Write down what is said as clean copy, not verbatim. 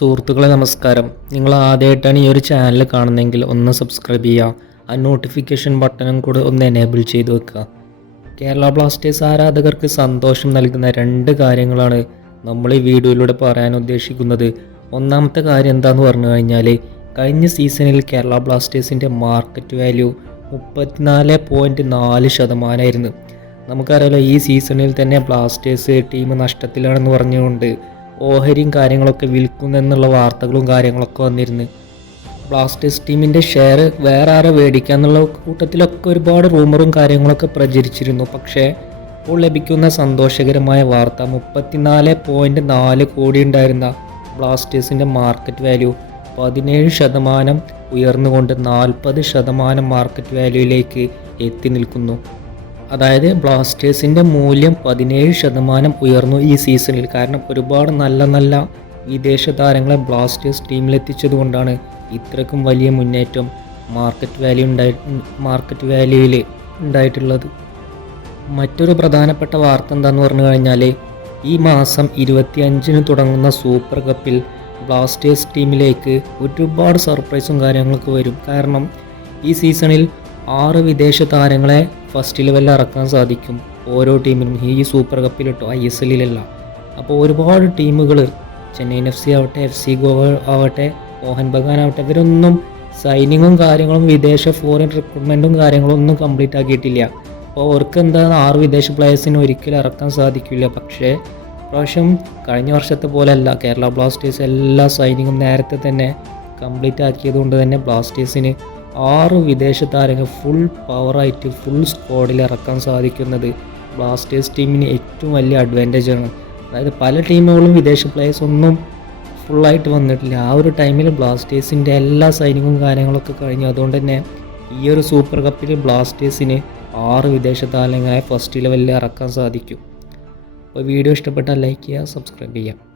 സുഹൃത്തുക്കളെ നമസ്കാരം. നിങ്ങൾ ആദ്യമായിട്ടാണ് ഈ ഒരു ചാനൽ കാണുന്നതെങ്കിൽ ഒന്ന് സബ്സ്ക്രൈബ് ചെയ്യുക. ആ നോട്ടിഫിക്കേഷൻ ബട്ടണും കൂടെ ഒന്ന് എനേബിൾ ചെയ്ത് വെക്കുക. കേരള ബ്ലാസ്റ്റേഴ്സ് ആരാധകർക്ക് സന്തോഷം നൽകുന്ന രണ്ട് കാര്യങ്ങളാണ് നമ്മൾ ഈ വീഡിയോയിലൂടെ പറയാൻ ഉദ്ദേശിക്കുന്നത്. ഒന്നാമത്തെ കാര്യം എന്താണെന്ന് പറഞ്ഞു കഴിഞ്ഞാൽ, കഴിഞ്ഞ സീസണിൽ കേരള ബ്ലാസ്റ്റേഴ്സിൻ്റെ മാർക്കറ്റ് വാല്യൂ 34.4%. നമുക്കറിയാലോ, ഈ സീസണിൽ തന്നെ ബ്ലാസ്റ്റേഴ്സ് ടീം നഷ്ടത്തിലാണെന്ന് പറഞ്ഞുകൊണ്ട് ഓഹരിയും കാര്യങ്ങളൊക്കെ വിൽക്കുന്നെന്നുള്ള വാർത്തകളും കാര്യങ്ങളൊക്കെ വന്നിരുന്നു. ബ്ലാസ്റ്റേഴ്സ് ടീമിൻ്റെ ഷെയർ വേറെ ആരെ മേടിക്കാന്നുള്ള കൂട്ടത്തിലൊക്കെ ഒരുപാട് റൂമറും കാര്യങ്ങളൊക്കെ പ്രചരിച്ചിരുന്നു. പക്ഷേ ഇപ്പോൾ ലഭിക്കുന്ന സന്തോഷകരമായ വാർത്ത, 34.4 കോടി ഉണ്ടായിരുന്ന ബ്ലാസ്റ്റേഴ്സിൻ്റെ മാർക്കറ്റ് വാല്യൂ 17% ഉയർന്നുകൊണ്ട് 40% മാർക്കറ്റ് വാല്യൂയിലേക്ക് എത്തി നിൽക്കുന്നു. അതായത് ബ്ലാസ്റ്റേഴ്സിൻ്റെ മൂല്യം 17% ഉയർന്നു ഈ സീസണിൽ. കാരണം ഒരുപാട് നല്ല നല്ല വിദേശ താരങ്ങളെ ബ്ലാസ്റ്റേഴ്സ് ടീമിലെത്തിച്ചതുകൊണ്ടാണ് ഇത്രക്കും വലിയ മുന്നേറ്റം മാർക്കറ്റ് വാല്യൂയിൽ ഉണ്ടായിട്ടുള്ളത്. മറ്റൊരു പ്രധാനപ്പെട്ട വാർത്ത എന്താണെന്ന് പറഞ്ഞു കഴിഞ്ഞാൽ, ഈ മാസം 25-ന് തുടങ്ങുന്ന സൂപ്പർ കപ്പിൽ ബ്ലാസ്റ്റേഴ്സ് ടീമിലേക്ക് ഒരുപാട് സർപ്രൈസും കാര്യങ്ങളൊക്കെ വരും. കാരണം ഈ സീസണിൽ 6 വിദേശ താരങ്ങളെ ഫസ്റ്റ് ലെവലിൽ ഇറക്കാൻ സാധിക്കും ഓരോ ടീമിനും, ഈ സൂപ്പർ കപ്പിലിട്ടോ ISL-ലിലല്ല. അപ്പോൾ ഒരുപാട് ടീമുകൾ, ചെന്നൈയിൻ FC ആവട്ടെ, FC ഗോവ ആവട്ടെ, മോഹൻ ബഗാൻ ആവട്ടെ, ഇവരൊന്നും സൈനിങ്ങും കാര്യങ്ങളും വിദേശ ഫോറിൻ റിക്രൂട്ട്മെൻറ്റും കാര്യങ്ങളും ഒന്നും കംപ്ലീറ്റ് ആക്കിയിട്ടില്ല. അപ്പോൾ അവർക്ക് എന്താണ് 6 വിദേശ പ്ലേയേഴ്സിന് ഒരിക്കലും ഇറക്കാൻ സാധിക്കില്ല. പക്ഷേ പ്രാവശ്യം കഴിഞ്ഞ വർഷത്തെ പോലെയല്ല, കേരള ബ്ലാസ്റ്റേഴ്സ് എല്ലാ സൈനിങ്ങും നേരത്തെ തന്നെ കംപ്ലീറ്റ് ആക്കിയതുകൊണ്ട് തന്നെ ബ്ലാസ്റ്റേഴ്സിന് 6 വിദേശ താരങ്ങൾ ഫുൾ പവറായിട്ട് ഫുൾ സ്ക്വാഡിൽ ഇറക്കാൻ സാധിക്കുന്നത് ബ്ലാസ്റ്റേഴ്സ് ടീമിന് ഏറ്റവും വലിയ അഡ്വാൻറ്റേജ് ആണ്. അതായത് പല ടീമുകളും വിദേശ പ്ലേയേഴ്സ് ഒന്നും ഫുള്ളായിട്ട് വന്നിട്ടില്ല. ആ ഒരു ടൈമിൽ ബ്ലാസ്റ്റേഴ്സിൻ്റെ എല്ലാ സൈനിങ്ങും കാര്യങ്ങളൊക്കെ കഴിഞ്ഞു. അതുകൊണ്ട് തന്നെ ഈ ഒരു സൂപ്പർ കപ്പിൽ ബ്ലാസ്റ്റേഴ്സിന് 6 വിദേശ താരങ്ങളെ ഫസ്റ്റ് ലെവലിൽ ഇറക്കാൻ സാധിക്കും. അപ്പോൾ വീഡിയോ ഇഷ്ടപ്പെട്ടാൽ ലൈക്ക് ചെയ്യുക, സബ്സ്ക്രൈബ് ചെയ്യുക.